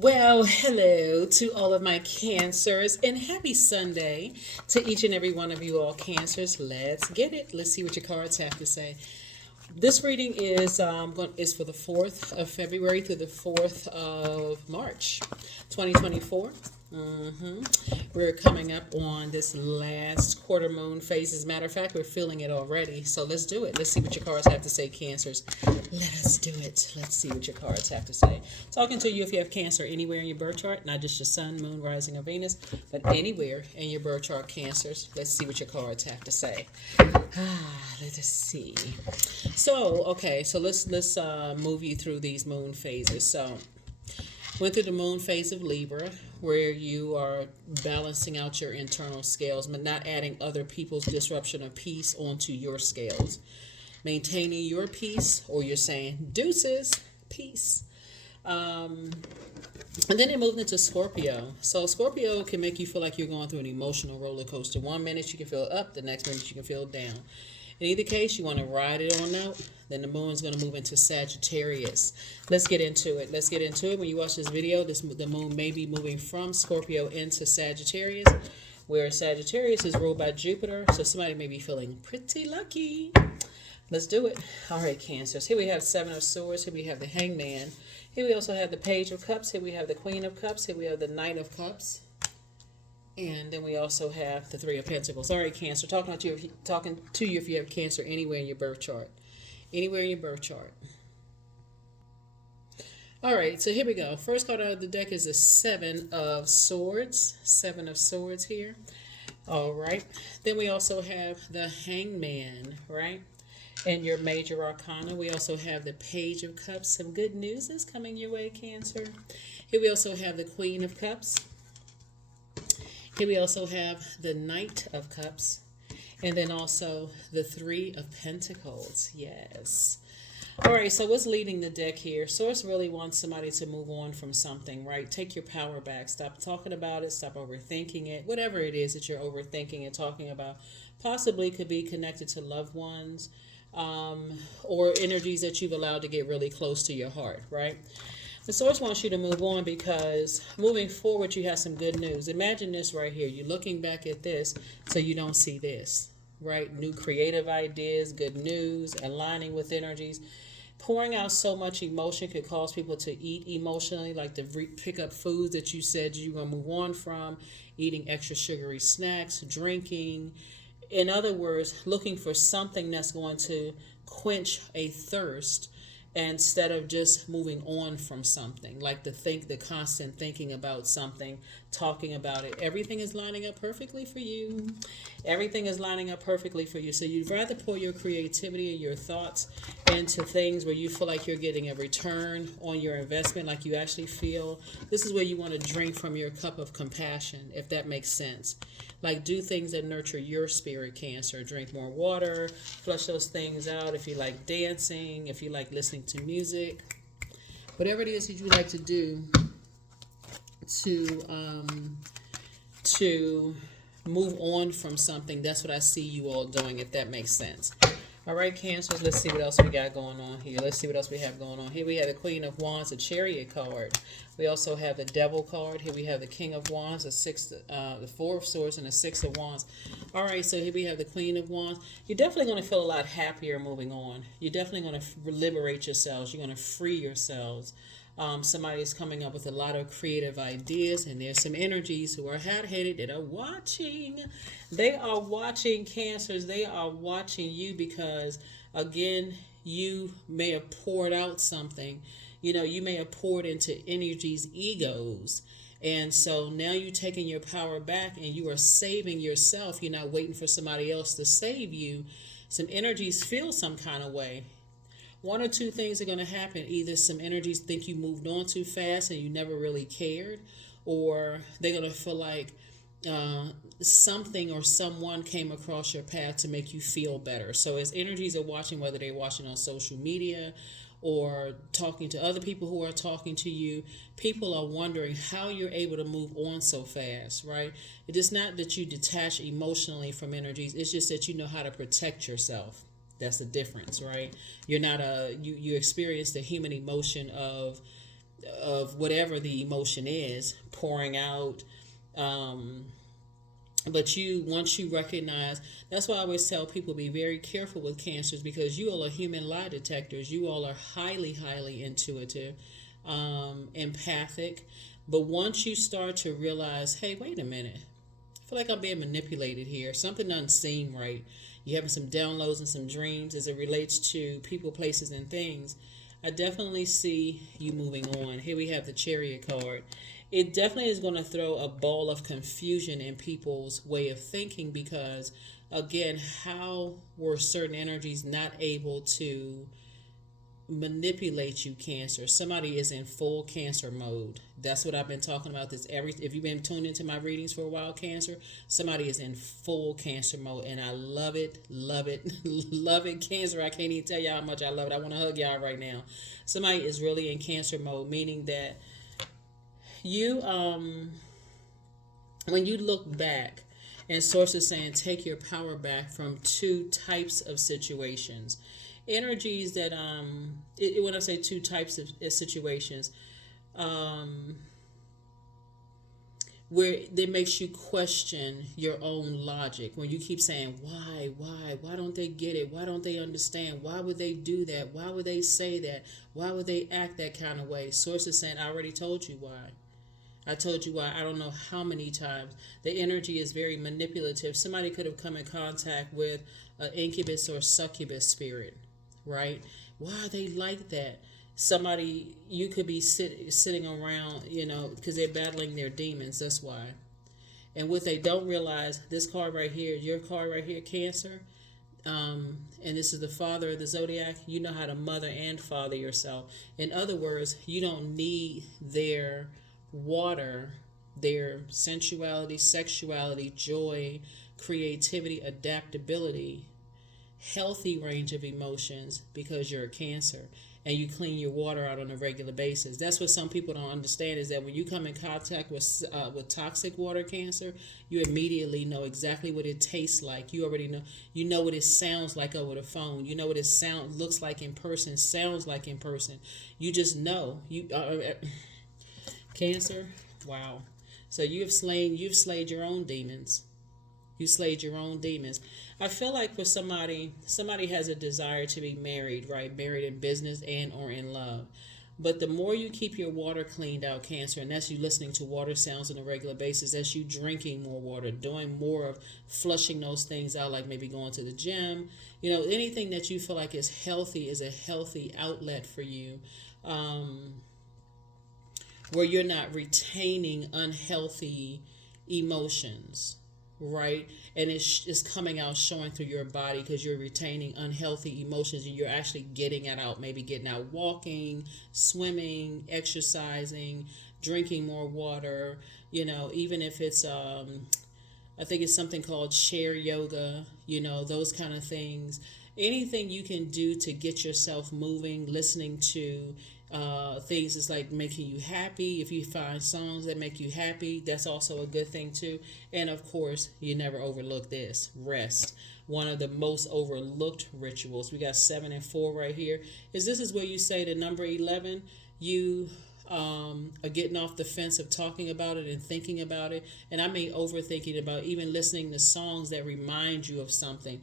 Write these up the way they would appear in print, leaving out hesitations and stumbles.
Well, hello to all of my cancers and happy Sunday to each and every one of you all cancers. Let's get it. Let's see what your cards have to say. This reading is for the 4th of February through the 4th of March, 2024. We're coming up on this last quarter moon phase. As a matter of fact, we're feeling it already. So let's do it. Let's see what your cards have to say, Cancers. Let us do it. Let's see what your cards have to say. Talking to you if you have Cancer anywhere in your birth chart, not just your sun, moon, rising, or Venus, but anywhere in your birth chart, Cancers. Let's see what your cards have to say. Let us see. So let's move you through these moon phases. So went through the moon phase of Libra, where you are balancing out your internal scales, but not adding other people's disruption of peace onto your scales. Maintaining your peace, or you're saying deuces, peace. And then it moved into Scorpio. So Scorpio can make you feel like you're going through an emotional roller coaster. One minute you can feel up, the next minute you can feel down. In either case, you want to ride it on out. Then the moon's going to move into Sagittarius. Let's get into it. When you watch this video, the moon may be moving from Scorpio into Sagittarius, where Sagittarius is ruled by Jupiter. So somebody may be feeling pretty lucky. Let's do it. All right, Cancers. Here we have 7 of Swords. Here we have the Hangman. Here we also have the Page of Cups. Here we have the Queen of Cups. Here we have the Knight of Cups. And then we also have the 3 of Pentacles. All right, Cancer. Talking to you if you have Cancer anywhere in your birth chart. Anywhere in your birth chart. All right, so here we go. First card out of the deck is the 7 of Swords. 7 of Swords here. All right. Then we also have the Hangman, right? And your major arcana. We also have the Page of Cups. Some good news is coming your way, Cancer. Here we also have the Queen of Cups. Here we also have the Knight of Cups. And then also the 3 of Pentacles. Yes. All right, so what's leading the deck here? Source really wants somebody to move on from something, right? Take your power back. Stop talking about it. Stop overthinking it. Whatever it is that you're overthinking and talking about possibly could be connected to loved ones or energies that you've allowed to get really close to your heart, right? The source wants you to move on because moving forward, you have some good news. Imagine this right here. You're looking back at this so you don't see this, right? New creative ideas, good news, aligning with energies. Pouring out so much emotion could cause people to eat emotionally, like to pick up foods that you said you were going to move on from, eating extra sugary snacks, drinking. In other words, looking for something that's going to quench a thirst instead of just moving on from something, like the constant thinking about something, talking about it. Everything is lining up perfectly for you. Everything is lining up perfectly for you. So you'd rather pour your creativity and your thoughts into things where you feel like you're getting a return on your investment, like you actually feel. This is where you want to drink from your cup of compassion, if that makes sense. Like do things that nurture your spirit, Cancer. Drink more water, flush those things out. If you like dancing, if you like listening to music, whatever it is that you like to do to move on from something, that's what I see you all doing, if that makes sense. All right, Cancers, let's see what else we got going on here. Let's see what else we have going on. Here we have the Queen of Wands, the Chariot card. We also have the Devil card. Here we have the King of Wands, the 4 of Swords, and the 6 of Wands. All right, so here we have the Queen of Wands. You're definitely going to feel a lot happier moving on. You're definitely going to liberate yourselves. You're going to free yourselves. Somebody is coming up with a lot of creative ideas, and there's some energies who are hot-headed that are watching. They are watching, Cancers. They are watching you because, again, you may have poured out something. You may have poured into energies, egos. And so now you're taking your power back and you are saving yourself. You're not waiting for somebody else to save you. Some energies feel some kind of way. One or two things are going to happen. Either some energies think you moved on too fast and you never really cared, or they're going to feel like something or someone came across your path to make you feel better. So as energies are watching, whether they're watching on social media or talking to other people who are talking to you, people are wondering how you're able to move on so fast, right? It is not that you detach emotionally from energies. It's just that you know how to protect yourself. That's the difference, right? You're not you experience the human emotion of of whatever the emotion is pouring out. Um, but you once you recognize, that's why I always tell people be very careful with cancers, because you all are human lie detectors. You all are highly intuitive, empathic. But once you start to realize, hey, wait a minute, I feel like I'm being manipulated here, something doesn't seem right, you having some downloads and some dreams as it relates to people, places, and things, I definitely see you moving on. Here we have the Chariot card. It definitely is going to throw a ball of confusion in people's way of thinking, because, again, how were certain energies not able to manipulate you, Cancer? Somebody is in full Cancer mode. That's what I've been talking about. This every if you've been tuned into my readings for a while, Cancer, somebody is in full Cancer mode, and I love it, love it, love it, Cancer. I can't even tell y'all how much I love it. I want to hug y'all right now. Somebody is really in Cancer mode, meaning that you when you look back, and source is saying take your power back from two types of situations, energies that when I say two types of situations, um where it makes you question your own logic, when you keep saying why don't they get it, why don't they understand, why would they do that, why would they say that, why would they act that kind of way. Source is saying, I already told you why. I told you why. I don't know how many times. The energy is very manipulative. Somebody could have come in contact with an incubus or succubus spirit, right? Why are they like that? Somebody, you could be sitting around, because they're battling their demons. That's why. And what they don't realize, this card right here, your card right here, Cancer, and this is the father of the Zodiac, you know how to mother and father yourself. In other words, you don't need their water, their sensuality, sexuality, joy, creativity, adaptability, healthy range of emotions, because you're a Cancer and you clean your water out on a regular basis. That's what some people don't understand, is that when you come in contact with toxic water, Cancer, you immediately know exactly what it tastes like. You already know. You know what it sounds like over the phone. You know what it looks like in person, sounds like in person. You just know. Cancer, wow. So you've slayed your own demons. You slayed your own demons. I feel like for somebody has a desire to be married, right? Married in business and or in love. But the more you keep your water cleaned out, Cancer, and that's you listening to water sounds on a regular basis, that's you drinking more water, doing more of flushing those things out, like maybe going to the gym, anything that you feel like is healthy is a healthy outlet for you. Where you're not retaining unhealthy emotions, right? And it's coming out, showing through your body, because you're retaining unhealthy emotions and you're actually getting it out, maybe getting out walking, swimming, exercising, drinking more water, even if it's I think it's something called chair yoga, those kind of things. Anything you can do to get yourself moving, listening to things is like making you happy. If you find songs that make you happy, that's also a good thing too. And of course, you never overlook this, rest. One of the most overlooked rituals. We got 7 and 4 right here. This is where you say the number 11, you are getting off the fence of talking about it and thinking about it. And I mean overthinking about even listening to songs that remind you of something.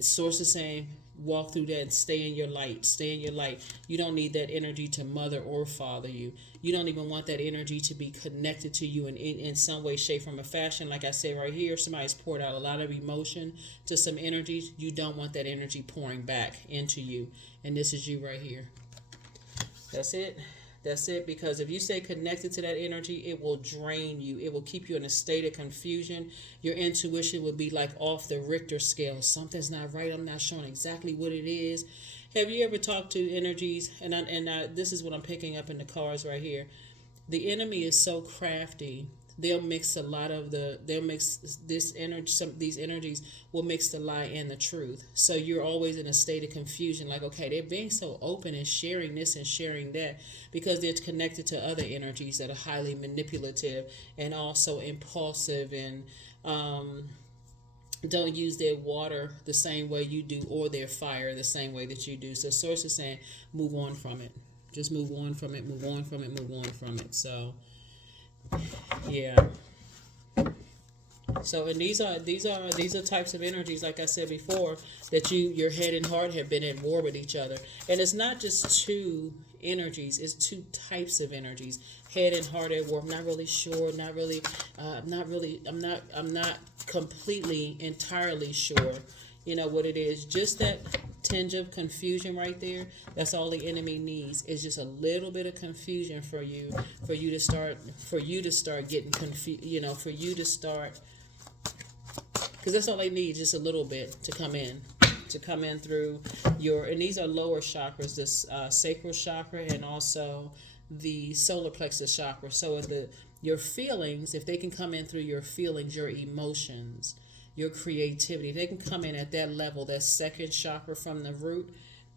Source is saying, walk through that and stay in your light. Stay in your light. You don't need that energy to mother or father you. You don't even want that energy to be connected to you in some way, shape, form, or fashion. Like I said right here, somebody's poured out a lot of emotion to some energies. You don't want that energy pouring back into you. And this is you right here. That's it. That's it. Because if you stay connected to that energy, it will drain you. It will keep you in a state of confusion. Your intuition will be like off the Richter scale. Something's not right. I'm not showing exactly what it is. Have you ever talked to energies? And this is what I'm picking up in the cards right here. The enemy is so crafty. They'll mix this energy, these energies will mix the lie and the truth. So you're always in a state of confusion, like, okay, they're being so open and sharing this and sharing that, because they're connected to other energies that are highly manipulative and also impulsive, and don't use their water the same way you do, or their fire the same way that you do. So source is saying, move on from it. Just move on from it, move on from it, move on from it. So yeah. So, and these are types of energies, like I said before, that your head and heart have been at war with each other, and it's not just two energies; it's two types of energies. Head and heart at war. I'm not really sure. Not really. Not really. I'm not completely entirely sure. You know what it is? Just that tinge of confusion right there. That's all the enemy needs. Is just a little bit of confusion for you to start getting confused. You know, for you to start, because that's all they need, just a little bit to come in through your, and these are lower chakras, this sacral chakra, and also the solar plexus chakra. So your feelings, if they can come in through your feelings, your emotions, your creativity, if they can come in at that level, that second chakra from the root,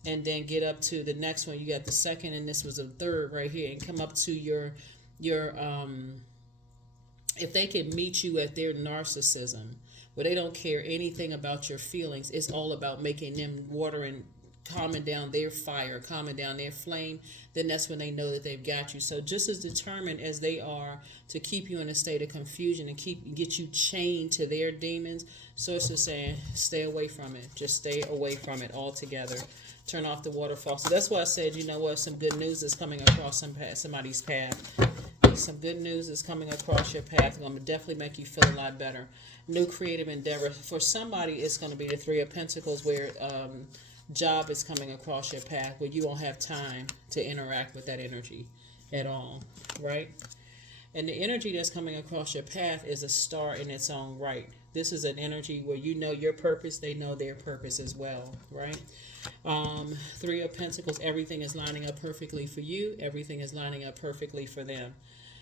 and then get up to the next one. You got the second, and this was a third right here, and come up to your if they can meet you at their narcissism, where they don't care anything about your feelings, it's all about making them water and calming down their fire, calming down their flame, then that's when they know that they've got you. So just as determined as they are to keep you in a state of confusion and get you chained to their demons, Source is saying, stay away from it. Just stay away from it altogether. Turn off the water faucet. That's why I said, you know what, some good news is coming across somebody's path. Some good news is coming across your path. It's going to definitely make you feel a lot better. New creative endeavor. For somebody, it's going to be the Three of Pentacles, where job is coming across your path, where you won't have time to interact with that energy at all, right? And the energy that's coming across your path is a star in its own right. This is an energy where you know your purpose, they know their purpose as well, right? Three of Pentacles, everything is lining up perfectly for you. Everything is lining up perfectly for them.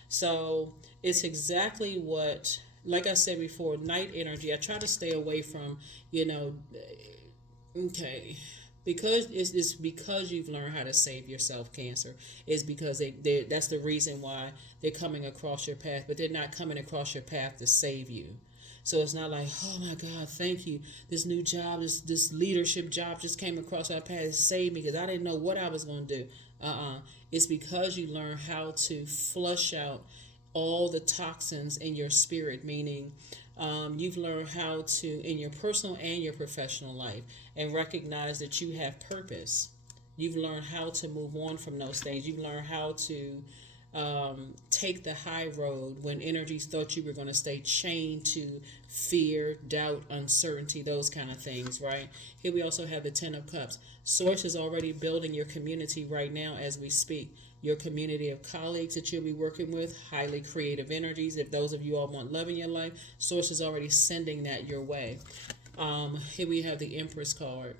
So it's exactly what, like I said before, night energy. I try to stay away from, okay, because it's because you've learned how to save yourself, Cancer. It's because that's the reason why they're coming across your path, but they're not coming across your path to save you. So it's not like, oh my God, thank you. This new job, this leadership job just came across our path to save me because I didn't know what I was going to do. It's because you learn how to flush out all the toxins in your spirit, meaning you've learned how to, in your personal and your professional life, and recognize that you have purpose. You've learned how to move on from those things. You've learned how to take the high road when energies thought you were going to stay chained to fear, doubt, uncertainty, those kind of things, right? Here we also have the Ten of Cups. Source is already building your community right now as we speak. Your community of colleagues that you'll be working with, highly creative energies. If those of you all want love in your life, Source is already sending that your way. Here we have the Empress card.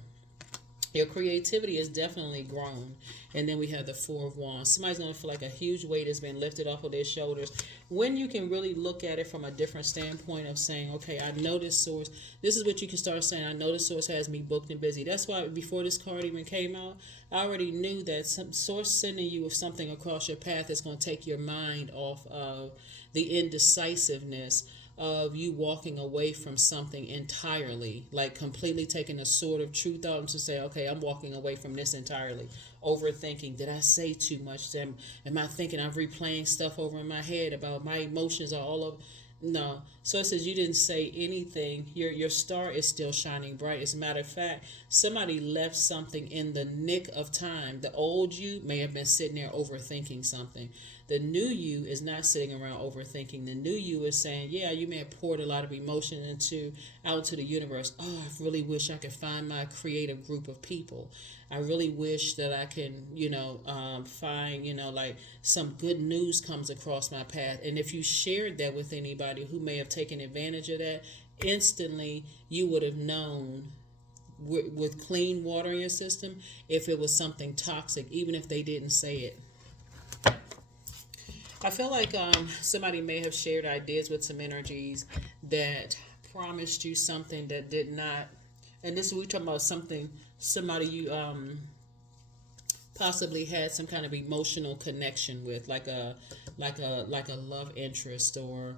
Your creativity is definitely grown. And then we have the Four of Wands. Somebody's going to feel like a huge weight has been lifted off of their shoulders. When you can really look at it from a different standpoint of saying, okay, I know this source. This is what you can start saying. I know this source has me booked and busy. That's why before this card even came out, I already knew that some source sending you with something across your path is going to take your mind off of the indecisiveness of you walking away from something entirely, like completely taking a sword of truth out and to say, okay, I'm walking away from this entirely. Overthinking, did I say too much? Am I thinking I'm replaying stuff over in my head about my emotions are all of no. So it says you didn't say anything. Your star is still shining bright. As a matter of fact, somebody left something in the nick of time. The old you may have been sitting there overthinking something. The new you is not sitting around overthinking. The new you is saying, yeah, you may have poured a lot of emotion out to the universe. Oh, I really wish I could find my creative group of people. I really wish that I can, find, like some good news comes across my path. And if you shared that with anybody who may have taken advantage of that, instantly you would have known with clean water in your system if it was something toxic, even if they didn't say it. I feel like somebody may have shared ideas with some energies that promised you something that did not. And this we're talking about somebody you possibly had some kind of emotional connection with, like a love interest or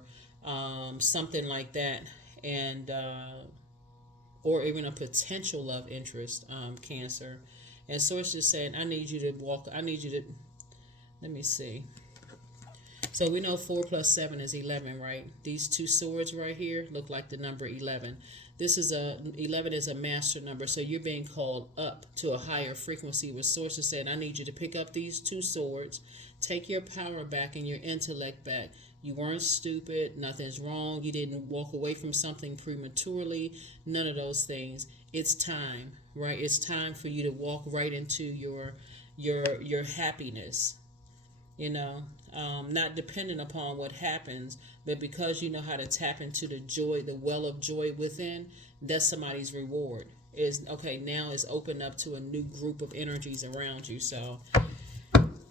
something like that, and or even a potential love interest, Cancer. And Source is saying, I need you to Let me see. So we know 4 plus 7 is 11, right? These two swords right here look like the number 11. This is 11 is a master number, so you're being called up to a higher frequency. With sources saying, I need you to pick up these two swords, take your power back and your intellect back. You weren't stupid, nothing's wrong, you didn't walk away from something prematurely, none of those things. It's time, right? It's time for you to walk right into your happiness, you know, not dependent upon what happens, but because you know how to tap into the joy, the well of joy within. That's somebody's reward. Is okay, now it's opened up to a new group of energies around you. So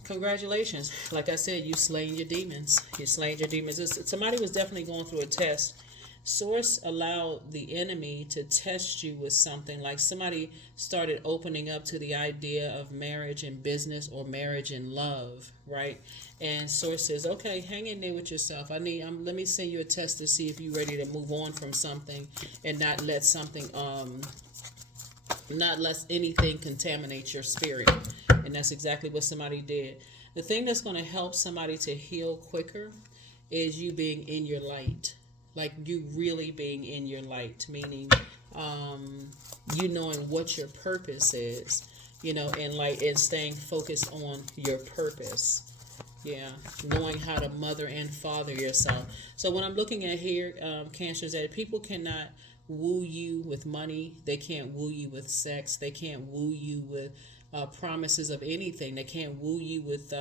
congratulations. Like I said, you slaying your demons. You slaying your demons. Somebody was definitely going through a test. Source allowed the enemy to test you with something, like somebody started opening up to the idea of marriage and business, or marriage and love, right? And Source says, okay, hang in there with yourself. Let me send you a test to see if you're ready to move on from something and not let anything contaminate your spirit. And that's exactly what somebody did. The thing that's going to help somebody to heal quicker is you being in your light. Like you really being in your light, meaning you knowing what your purpose is, and staying focused on your purpose. Yeah, knowing how to mother and father yourself. So what I'm looking at here, Cancer, is that people cannot woo you with money. They can't woo you with sex. They can't woo you with promises of anything. They can't woo you with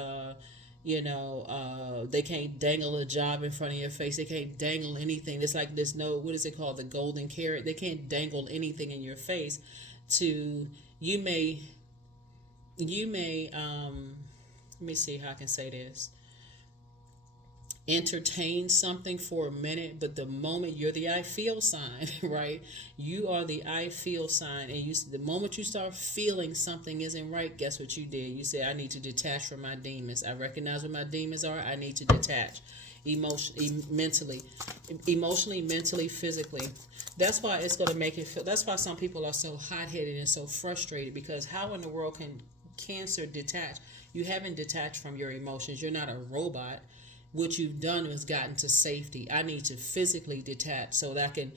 they can't dangle a job in front of your face. They can't dangle anything. It's like there's no, what is it called, the golden carrot. They can't dangle anything in your face. You may let me see how I can say this, entertain something for a minute, but the moment you're the I feel sign, right? You are the I feel sign, and the moment you start feeling something isn't right, guess what you did? You said, I need to detach from my demons. I recognize what my demons are. I need to detach emotionally, mentally, physically. That's why it's going to make it feel. That's why some people are so hot-headed and so frustrated, because how in the world can Cancer detach? You haven't detached from your emotions. You're not a robot. What you've done is gotten to safety. I need to physically detach so that I can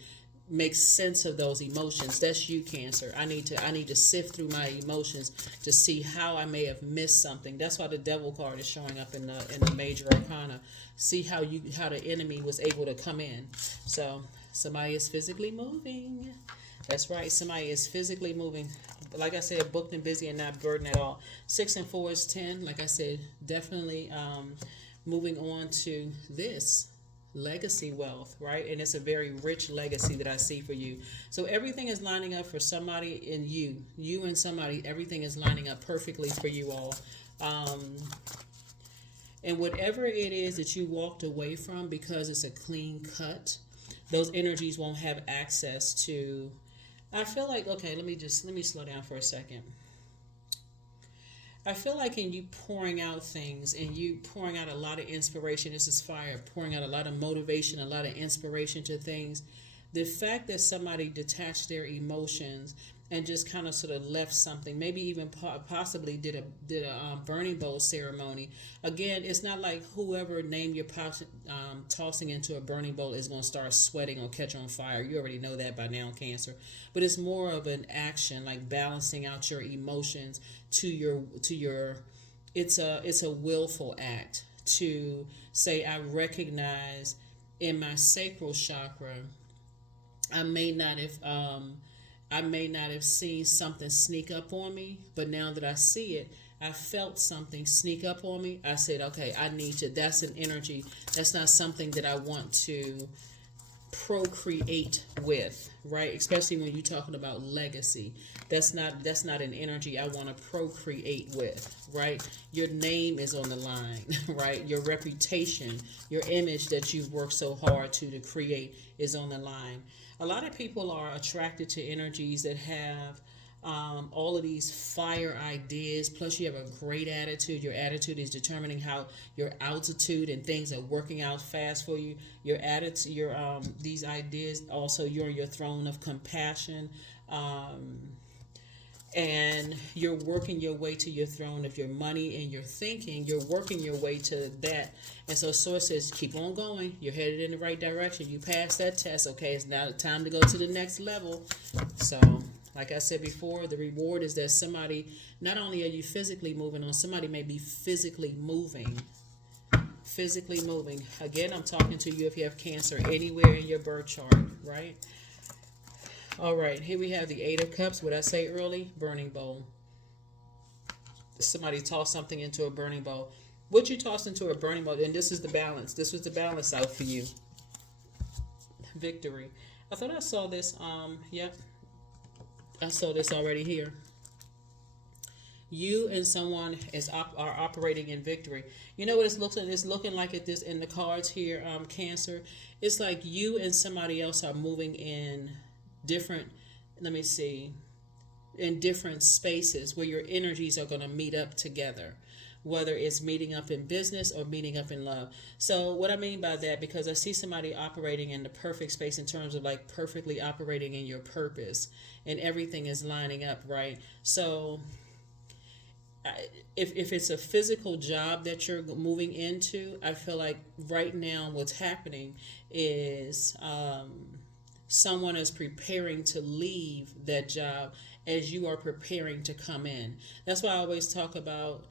make sense of those emotions. That's you, Cancer. I need to sift through my emotions to see how I may have missed something. That's why the Devil card is showing up in the major arcana. See how the enemy was able to come in. So somebody is physically moving. That's right. Somebody is physically moving. Like I said, booked and busy and not burdened at all. 6 and 4 is 10. Like I said, definitely moving on to this legacy wealth, right? And it's a very rich legacy that I see for you. So everything is lining up for somebody and you and somebody. Everything is lining up perfectly for you all. And whatever it is that you walked away from, because it's a clean cut, those energies won't have access to. I feel like, okay, let me slow down for a second. I feel like in you pouring out things and you pouring out a lot of inspiration, this is fire, pouring out a lot of motivation, a lot of inspiration to things. The fact that somebody detached their emotions and just kind of sort of left something, maybe even possibly did a burning bowl ceremony. Again, it's not like whoever named your tossing into a burning bowl is going to start sweating or catch on fire. You already know that by now, Cancer. But it's more of an action, like balancing out your emotions to your. It's a willful act to say, I recognize in my sacral chakra, I may not have seen something sneak up on me, but now that I see it, I felt something sneak up on me. I said, okay, I need to. That's an energy. That's not something that I want to procreate with, right? Especially when you're talking about legacy. That's not an energy I want to procreate with, right? Your name is on the line, right? Your reputation, your image that you've worked so hard to create is on the line. A lot of people are attracted to energies that have all of these fire ideas. Plus, you have a great attitude. Your attitude is determining how your altitude and things are working out fast for you. Your attitude, these ideas. Also, you're on your throne of compassion. and you're working your way to your throne of your money and your thinking. You're working your way to that. And so source says, keep on going. You're headed in the right direction. You passed that test. Okay, it's now time to go to the next level. So like I said before, the reward is that somebody, not only are you physically moving on, somebody may be physically moving. Physically moving. Again, I'm talking to you if you have Cancer anywhere in your birth chart, right? All right, here we have the Eight of Cups. What I say early? Burning bowl. Somebody tossed something into a burning bowl. What you tossed into a burning bowl, and this is the balance. This was the balance out for you. Victory. I thought I saw this. Yep. I saw this already here. You and someone are operating in victory. You know what it's looking? It's looking like at this in the cards here, Cancer. It's like you and somebody else are moving in different. Let me see. In different spaces where your energies are going to meet up together, whether it's meeting up in business or meeting up in love. So what I mean by that, because I see somebody operating in the perfect space in terms of like perfectly operating in your purpose, and everything is lining up, right? So if it's a physical job that you're moving into, I feel like right now what's happening is someone is preparing to leave that job as you are preparing to come in. That's why I always talk about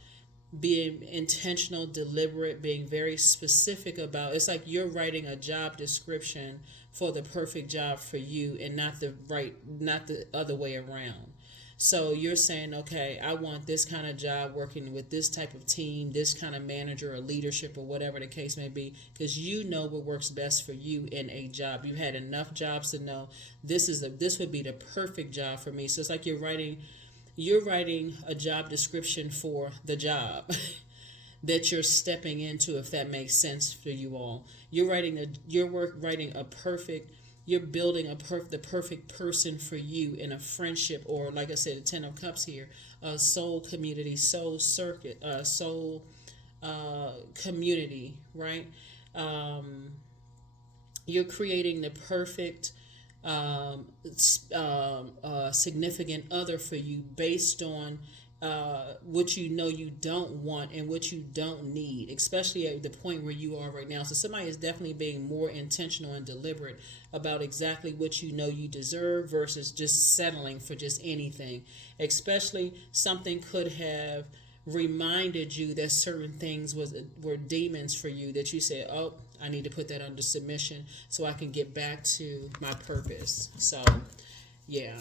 being intentional, deliberate, being very specific about. It's like you're writing a job description for the perfect job for you, and not the other way around. So you're saying, okay, I want this kind of job working with this type of team, this kind of manager or leadership or whatever the case may be, because you know what works best for you in a job. You had enough jobs to know this would be the perfect job for me. So it's like you're writing a job description for the job that you're stepping into, if that makes sense for you all. You're building the perfect person for you in a friendship, or like I said, the Ten of Cups here, a soul community, soul circuit, soul community, right? You're creating the perfect significant other for you based on what you know you don't want and what you don't need, especially at the point where you are right now. So somebody is definitely being more intentional and deliberate about exactly what you know you deserve versus just settling for just anything. Especially something could have reminded you that certain things were demons for you, that you said, oh, I need to put that under submission so I can get back to my purpose. So yeah.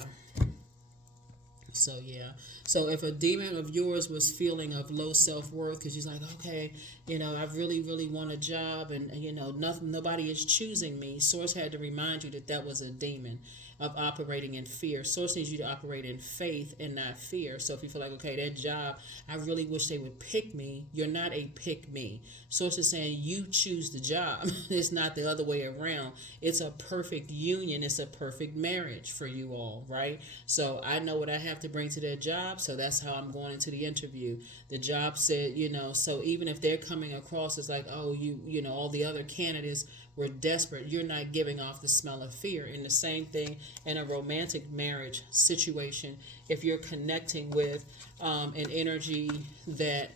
So if a demon of yours was feeling of low self-worth because she's like, okay, I really, really want a job, and nobody is choosing me. Source had to remind you that was a demon of operating in fear. Source needs you to operate in faith and not fear. So if you feel like, okay, that job, I really wish they would pick me, you're not a pick me. Source is saying you choose the job. It's not the other way around. It's a perfect union. It's a perfect marriage for you all, right? So I know what I have to bring to that job, so that's how I'm going into the interview. The job said, so even if they're coming across as like, oh, all the other candidates were desperate, you're not giving off the smell of fear. And the same thing in a romantic marriage situation, if you're connecting with an energy that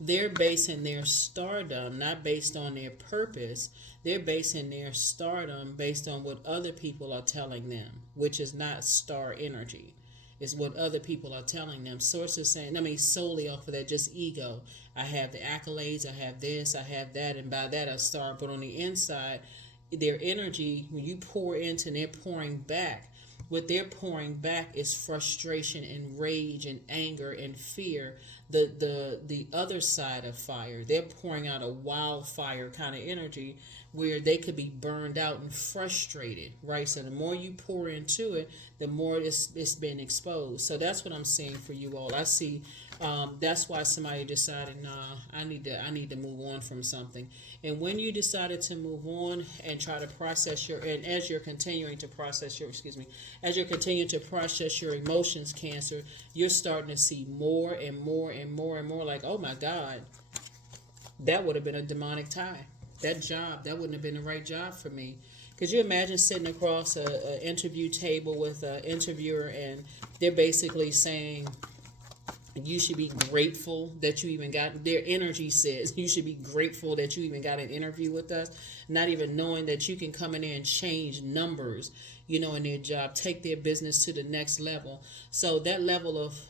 they're basing their stardom not based on their purpose, they're basing their stardom based on what other people are telling them, which is not star energy. It's what other people are telling them. Sources saying, solely off of that, just ego. I have the accolades, I have this, I have that, and by that I star. But on the inside, their energy, when you pour into and they're pouring back, what they're pouring back is frustration and rage and anger and fear. The other side of fire, they're pouring out a wildfire kind of energy where they could be burned out and frustrated, right? So the more you pour into it, the more it's been exposed. So that's what I'm seeing for you all. I see that's why somebody decided, nah, I need to move on from something. And when you decided to move on and try to process as you're continuing to process your emotions, Cancer, you're starting to see more and more and more and more like, oh my God, that would have been a demonic tie. That job, that wouldn't have been the right job for me. Could you imagine sitting across a interview table with an interviewer, and they're basically saying you should be grateful that you even got, their energy says you should be grateful that you even got an interview with us, not even knowing that you can come in there and change numbers, in their job, take their business to the next level. So that level of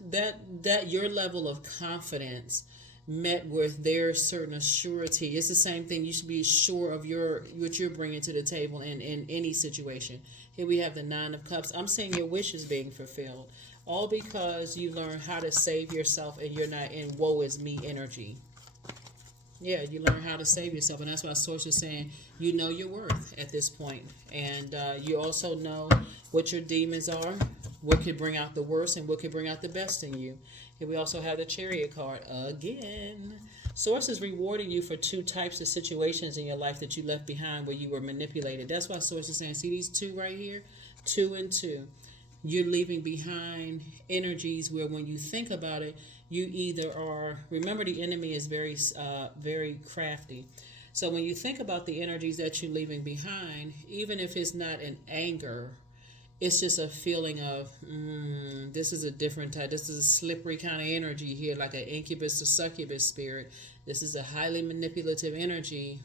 that your level of confidence met with their certain assurity. It's the same thing. You should be sure of what you're bringing to the table in any situation. Here we have the Nine of Cups. I'm seeing your wishes being fulfilled, all because you learn how to save yourself and you're not in woe is me energy. Yeah, you learn how to save yourself, and that's why Source is saying you know your worth at this point, and you also know what your demons are, what could bring out the worst, and what could bring out the best in you. Here we also have the Chariot card again. Source is rewarding you for two types of situations in your life that you left behind where you were manipulated. That's why Source is saying, see these two right here, 2 and 2. You're leaving behind energies where when you think about it, you either are, remember the enemy is very crafty. So when you think about the energies that you're leaving behind, even if it's not an anger, it's just a feeling of, this is a different type. This is a slippery kind of energy here, like an incubus or succubus spirit. This is a highly manipulative energy.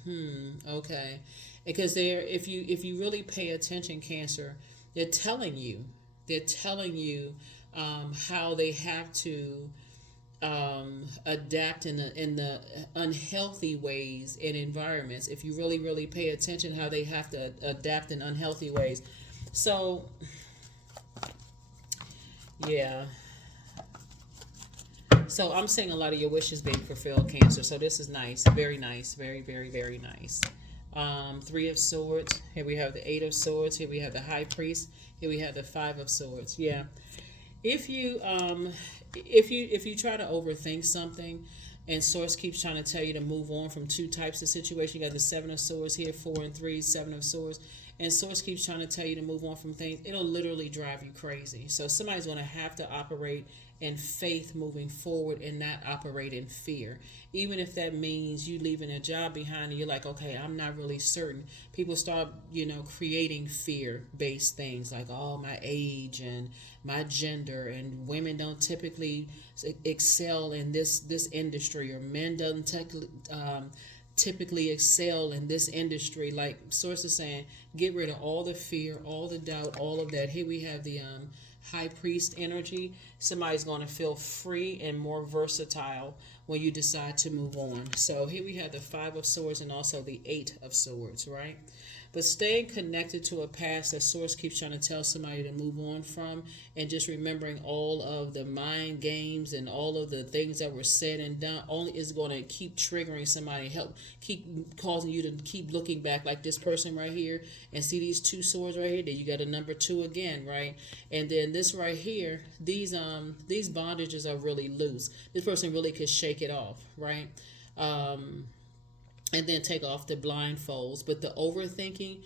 Okay. Because if you really pay attention, Cancer, they're telling you how they have to adapt in the unhealthy ways in environments. If you really pay attention, how they have to adapt in unhealthy ways. So, yeah. So I'm seeing a lot of your wishes being fulfilled, Cancer. So this is nice. Very nice. Very nice. 3 of Swords. Here we have the 8 of Swords. Here we have the High Priest. Here we have the 5 of Swords. Yeah. If you try to overthink something, and Source keeps trying to tell you to move on from two types of situation, you got the 7 of Swords here, 4 and 3, 7 of Swords, and Source keeps trying to tell you to move on from things, it'll literally drive you crazy. So somebody's going to have to operate in faith moving forward and not operate in fear. Even if that means you leaving a job behind and you're like, okay, I'm not really certain. People start, creating fear-based things like, oh, my age and my gender, and women don't typically excel in this industry, or men don't typically excel in this industry. Like Source is saying, get rid of all the fear, all the doubt, all of that. Here we have the High Priest energy. Somebody's going to feel free and more versatile when you decide to move on. So here we have the 5 of Swords and also the 8 of Swords, right? But staying connected to a past that Source keeps trying to tell somebody to move on from, and just remembering all of the mind games and all of the things that were said and done, only is going to keep triggering somebody, keep causing you to keep looking back like this person right here, and see these 2 swords right here. Then you got a number 2 again, right? And then this right here, these bondages are really loose. This person really could shake it off, right? And then take off the blindfolds. But the overthinking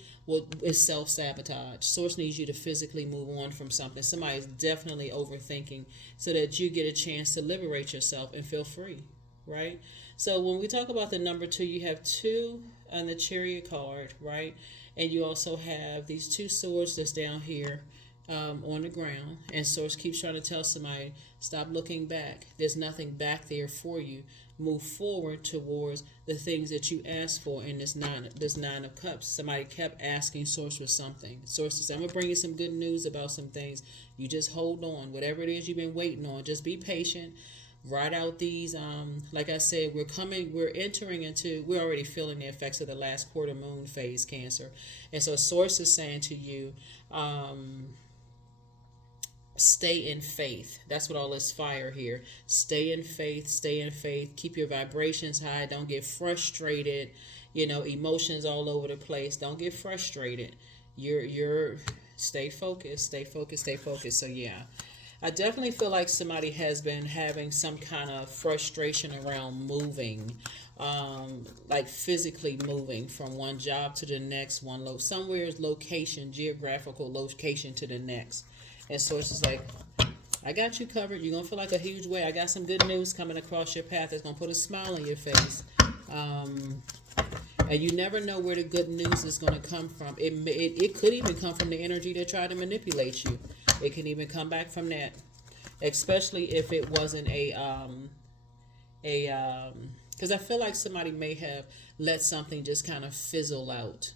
is self-sabotage. Source needs you to physically move on from something. Somebody's definitely overthinking, so that you get a chance to liberate yourself and feel free, right? So when we talk about the number 2, you have 2 on the Chariot card, right? And you also have these 2 swords that's down here on the ground. And Source keeps trying to tell somebody, stop looking back. There's nothing back there for you. Move forward towards the things that you asked for in this nine of cups. Somebody kept asking Source for something. Source says, I'm going to bring you some good news about some things. You just hold on. Whatever it is you've been waiting on, just be patient. Write out these, like I said, we're already feeling the effects of the last quarter moon phase, Cancer. And so Source is saying to you, stay in faith. That's what all this fire here. Stay in faith. Stay in faith. Keep your vibrations high. Don't get frustrated. Emotions all over the place. Don't get frustrated. You're stay focused. Stay focused. Stay focused. So yeah, I definitely feel like somebody has been having some kind of frustration around moving, like physically moving from one job to the next, somewhere's location, geographical location to the next. And so it's just like, I got you covered. You're going to feel like a huge way. I got some good news coming across your path that's going to put a smile on your face. And you never know where the good news is going to come from. It could even come from the energy that tried to manipulate you. It can even come back from that, especially if it wasn't because I feel like somebody may have let something just kind of fizzle out.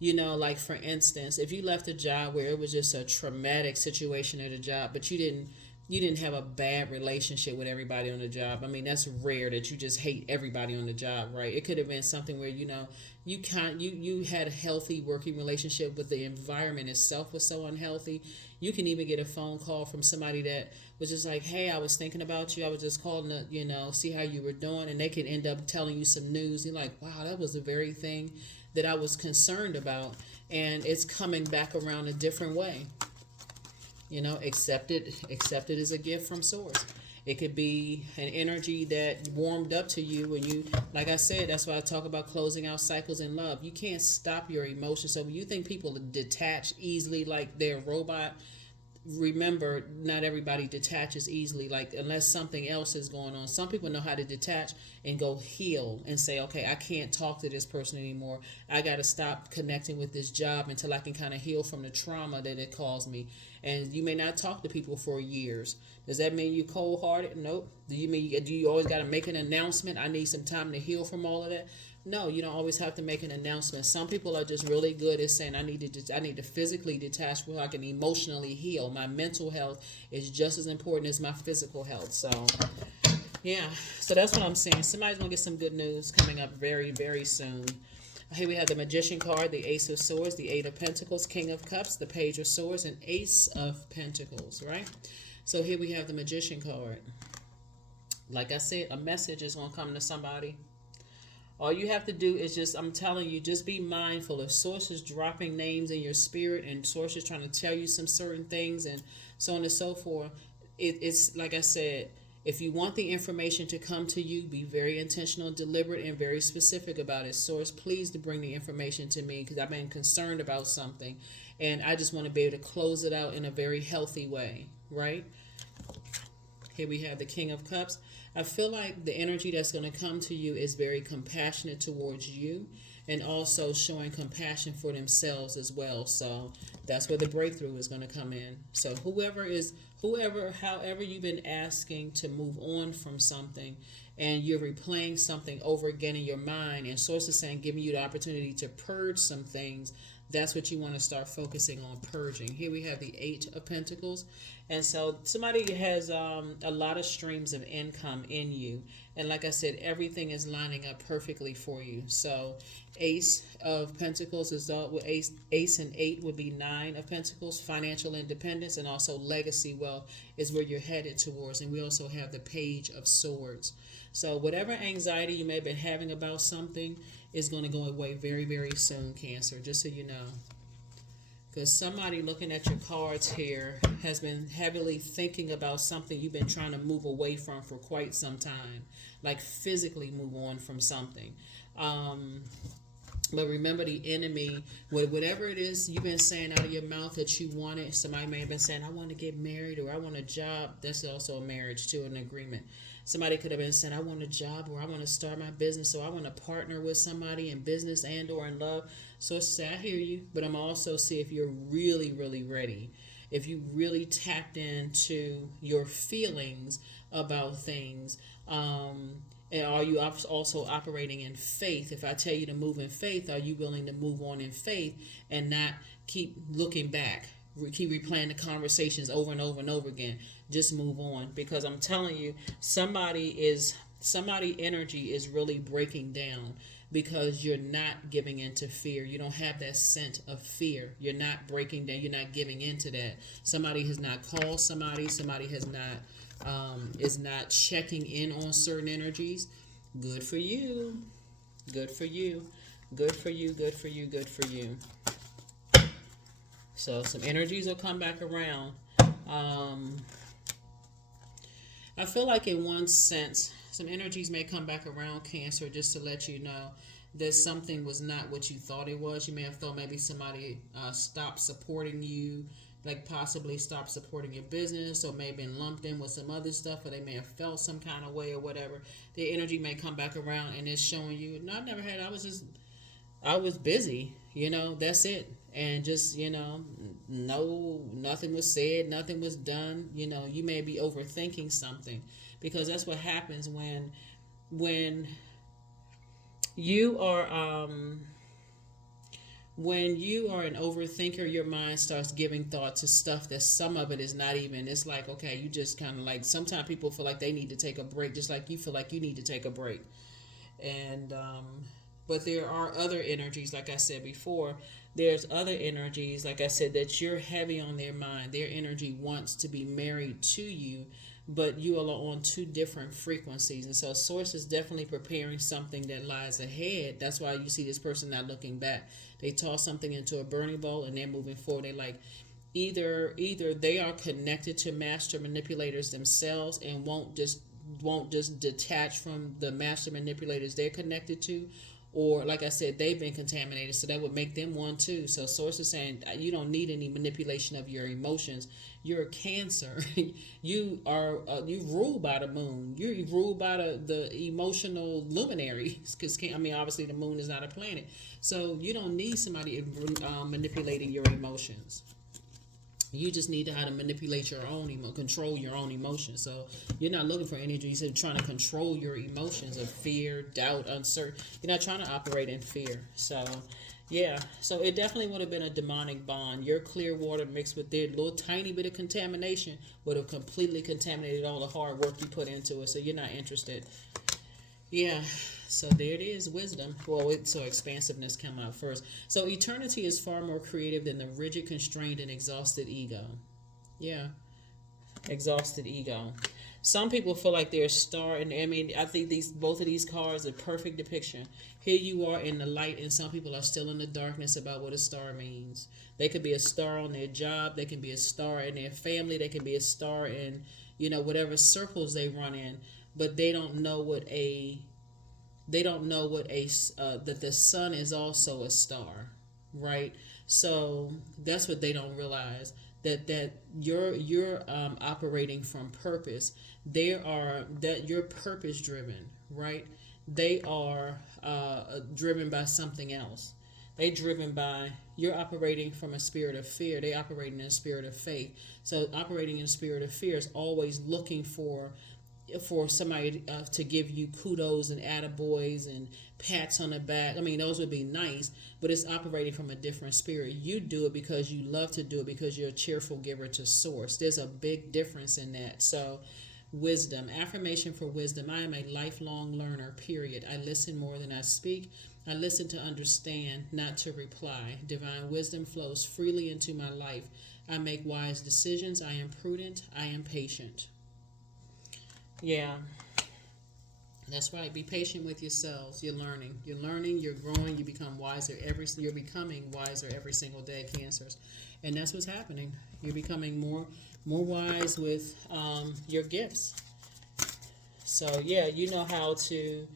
Like for instance, if you left a job where it was just a traumatic situation at a job, but you didn't have a bad relationship with everybody on the job. I mean, that's rare that you just hate everybody on the job, right? It could have been something where you had a healthy working relationship, but the environment itself was so unhealthy. You can even get a phone call from somebody that was just like, "Hey, I was thinking about you. I was just calling to see how you were doing," and they could end up telling you some news. You're like, "Wow, that was the very thing that I was concerned about," and it's coming back around a different way. Accepted as a gift from source. It could be an energy that warmed up to you, and you, like I said, that's why I talk about closing out cycles in love. You can't stop your emotions. So when you think people detach easily like they're a robot, remember, not everybody detaches easily, like unless something else is going on. Some people know how to detach and go heal and say, okay, I can't talk to this person anymore. I got to stop connecting with this job until I can kind of heal from the trauma that it caused me. And you may not talk to people for years. Does that mean you cold-hearted? Nope. Do you always got to make an announcement? I need some time to heal from all of that. No, you don't always have to make an announcement. Some people are just really good at saying, I need to physically detach where I can emotionally heal. My mental health is just as important as my physical health. So, yeah. So that's what I'm saying. Somebody's going to get some good news coming up very, very soon. Here we have the Magician card, the Ace of Swords, the Eight of Pentacles, King of Cups, the Page of Swords, and Ace of Pentacles, right? So here we have the Magician card. Like I said, a message is going to come to somebody. All you have to do is just, I'm telling you, just be mindful. If Source is dropping names in your spirit and Source is trying to tell you some certain things and so on and so forth, it's like I said, if you want the information to come to you, be very intentional, deliberate, and very specific about it. Source, please to bring the information to me because I've been concerned about something and I just want to be able to close it out in a very healthy way, right? Here we have the King of Cups. I feel like the energy that's going to come to you is very compassionate towards you and also showing compassion for themselves as well. So that's where the breakthrough is going to come in. So however you've been asking to move on from something and you're replaying something over again in your mind and Source is saying, giving you the opportunity to purge some things, that's what you want to start focusing on, purging. Here we have the Eight of Pentacles. And so somebody has a lot of streams of income in you. And like I said, everything is lining up perfectly for you. So Ace of Pentacles is Ace and Eight would be Nine of Pentacles. Financial independence and also legacy wealth is where you're headed towards. And we also have the Page of Swords. So whatever anxiety you may have been having about something is going to go away very, very soon, Cancer, just so you know. Because somebody looking at your cards here has been heavily thinking about something you've been trying to move away from for quite some time. Like physically move on from something. But remember the enemy, whatever it is you've been saying out of your mouth that you wanted. Somebody may have been saying, I want to get married or I want a job. That's also a marriage too, an agreement. Somebody could have been saying, I want a job or I want to start my business or I want to partner with somebody in business and or in love. So say, I hear you, but I'm also see if you're really, really ready. If you really tapped into your feelings about things, and are you also operating in faith? If I tell you to move in faith, are you willing to move on in faith and not keep looking back? Keep replaying the conversations over and over and over again. Just move on, because I'm telling you, somebody energy is really breaking down because you're not giving into fear. You don't have that scent of fear. You're not breaking down. You're not giving into that. Somebody has not called somebody. Somebody has not is not checking in on certain energies. Good for you. Good for you. Good for you. Good for you. Good for you. So some energies will come back around. I feel like in one sense, some energies may come back around, Cancer, just to let you know that something was not what you thought it was. You may have thought maybe somebody stopped supporting you like possibly stop supporting your business, or may have been lumped in with some other stuff, or they may have felt some kind of way or whatever. The energy may come back around and it's showing you, no, I've never had, I was busy, that's it. And just, no, nothing was said, nothing was done. You may be overthinking something, because that's what happens when you are, when you are an overthinker, your mind starts giving thought to stuff that some of it is not even, it's like, okay, you just kind of like, sometimes people feel like they need to take a break, just like you feel like you need to take a break. And but there are other energies, like I said before, there's other energies, like I said, that you're heavy on their mind. Their energy wants to be married to you, but you are on two different frequencies. And so source is definitely preparing something that lies ahead. That's why you see this person not looking back. They toss something into a burning bowl and they're moving forward. They like, either they are connected to master manipulators themselves and won't just detach from the master manipulators they're connected to, or like I said, they've been contaminated, so that would make them one too. So source is saying you don't need any manipulation of your emotions. You're a Cancer. You are you rule by the moon. You rule by the emotional luminaries, because obviously the moon is not a planet, so you don't need somebody manipulating your emotions. You just need to how to manipulate your own control your own emotions. So you're not looking for energy. You're trying to control your emotions of fear, doubt, uncertainty. You're not trying to operate in fear. So, yeah. So it definitely would have been a demonic bond. Your clear water mixed with their little tiny bit of contamination would have completely contaminated all the hard work you put into it. So you're not interested. Yeah, so there it is, wisdom. So expansiveness come out first. So eternity is far more creative than the rigid, constrained, and exhausted ego. Yeah, exhausted ego. Some people feel like they're a star, and I think both of these cards are a perfect depiction. Here you are in the light, and some people are still in the darkness about what a star means. They could be a star on their job. They can be a star in their family. They can be a star in, whatever circles they run in. But they don't know that the sun is also a star, right? So that's what they don't realize, that you're operating from purpose. That you're purpose driven, right? They are driven by something else. They driven by, you're operating from a spirit of fear. They operating in a spirit of faith. So operating in a spirit of fear is always looking for somebody to give you kudos and attaboys and pats on the back. Those would be nice, but it's operating from a different spirit. You do it because you love to do it, because you're a cheerful giver to source. There's a big difference in that. So wisdom, affirmation for wisdom. I am a lifelong learner, period. I listen more than I speak. I listen to understand, not to reply. Divine wisdom flows freely into my life. I make wise decisions. I am prudent. I am patient. Yeah, that's right. Be patient with yourselves. You're learning, you're growing, you're becoming wiser every single day, Cancers. And that's what's happening. You're becoming more wise with your gifts. So yeah, you know how to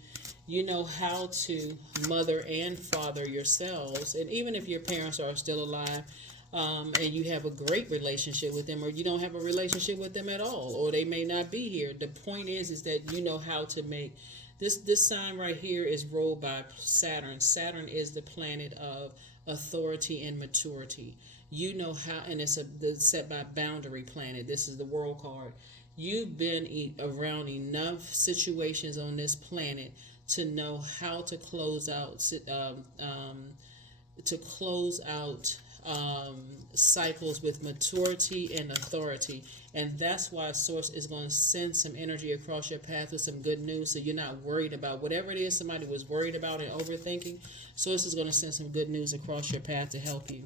mother and father yourselves. And even if your parents are still alive, and you have a great relationship with them, or you don't have a relationship with them at all, or they may not be here. The point is that you know how to make this sign right here is ruled by Saturn. Saturn is the planet of authority and maturity. You know how, and it's set by boundary planet. This is the world card. You've been around enough situations on this planet to know how to close out cycles with maturity and authority. And that's why Source is going to send some energy across your path with some good news, so you're not worried about whatever it is somebody was worried about and overthinking. Source is going to send some good news across your path to help you.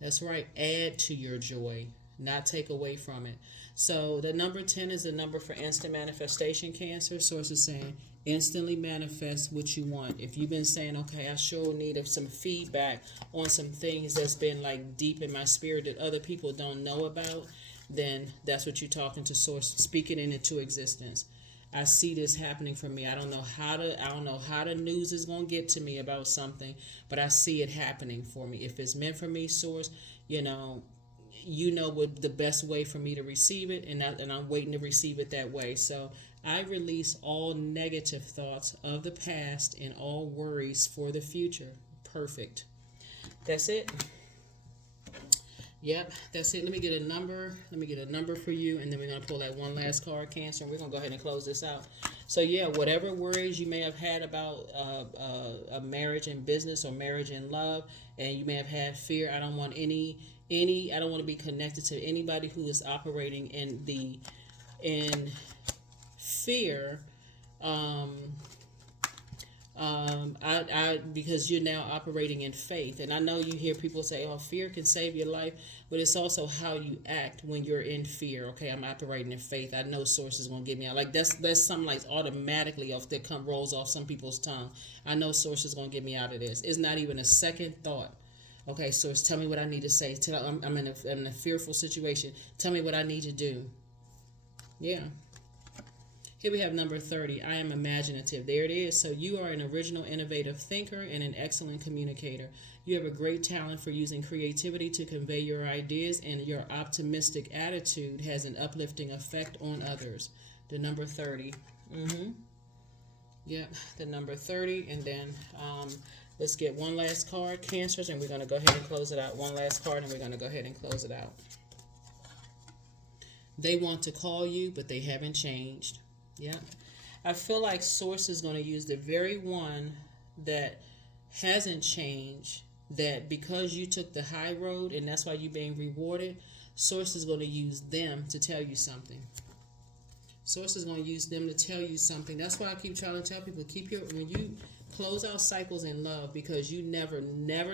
That's right. Add to your joy, not take away from it. So the number 10 is the number for instant manifestation, Cancer. Source is saying instantly manifest what you want. If you've been saying, okay, I sure need some feedback on some things that's been like deep in my spirit that other people don't know about, then that's what you're talking to Source. Speak it into existence. I see this happening for me. I don't know how the news is going to get to me about something, but I see it happening for me. If it's meant for me, source, you know, what the best way for me to receive it, and I'm waiting to receive it that way. So I release all negative thoughts of the past and all worries for the future. Perfect. That's it. Yep, that's it. Let me get a number. Let me get a number for you, and then we're going to pull that one last card, Cancer, and we're going to go ahead and close this out. So, yeah, whatever worries you may have had about a marriage in business or marriage in love, and you may have had fear, I don't want I don't want to be connected to anybody who is operating in fear. Because you're now operating in faith, and I know you hear people say, "Oh, fear can save your life," but it's also how you act when you're in fear. Okay, I'm operating in faith. I know source is gonna get me out. Like that's something like automatically off that rolls off some people's tongue. I know source is gonna get me out of this. It's not even a second thought. Okay, source, tell me what I need to say. I'm in a fearful situation. Tell me what I need to do. Yeah. Here we have number 30. I am imaginative. There it is. So you are an original, innovative thinker and an excellent communicator. You have a great talent for using creativity to convey your ideas, and your optimistic attitude has an uplifting effect on others. The number 30. Yep, the number 30. And then let's get one last card, Cancers, and we're going to go ahead and close it out. One last card, and we're going to go ahead and close it out. They want to call you, but they haven't changed. Yeah. I feel like source is going to use the very one that hasn't changed, that because you took the high road and that's why you're being rewarded, source is going to use them to tell you something. Source is going to use them to tell you something. That's why I keep trying to tell people, when you close out cycles in love, because you never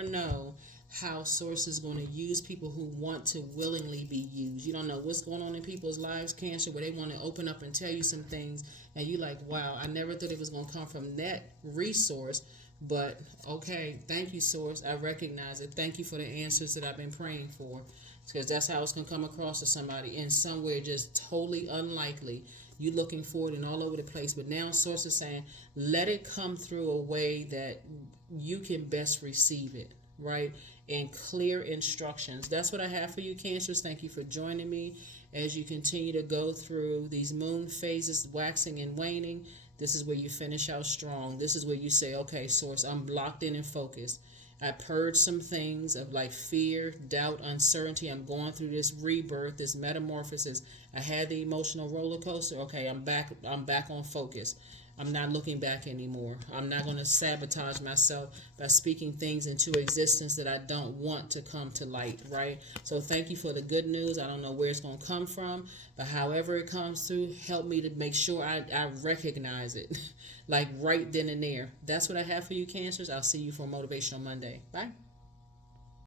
know how source is going to use people who want to willingly be used. You don't know what's going on in people's lives, Cancer, where they want to open up and tell you some things, and you like, wow, I never thought it was going to come from that resource, but okay, thank you, source. I recognize it. Thank you for the answers that I've been praying for, because that's how it's going to come across to somebody in somewhere just totally unlikely. You looking for it and all over the place, but now source is saying, let it come through a way that you can best receive it, right? And clear instructions. That's what I have for you, Cancers. Thank you for joining me as you continue to go through these moon phases, waxing and waning. This is where you finish out strong. This is where you say, okay, source, I'm locked in and focused. I purged some things of like fear, doubt, uncertainty. I'm going through this rebirth, this metamorphosis. I had the emotional roller coaster. Okay, I'm back on focus. I'm not looking back anymore. I'm not going to sabotage myself by speaking things into existence that I don't want to come to light, right? So thank you for the good news. I don't know where it's going to come from, but however it comes through, help me to make sure I recognize it, like right then and there. That's what I have for you, Cancers. I'll see you for Motivational Monday. Bye.